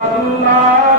আল্লাহ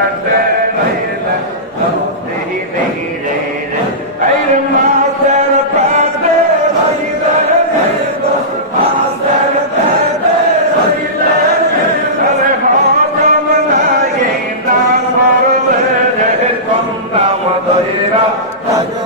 তোমার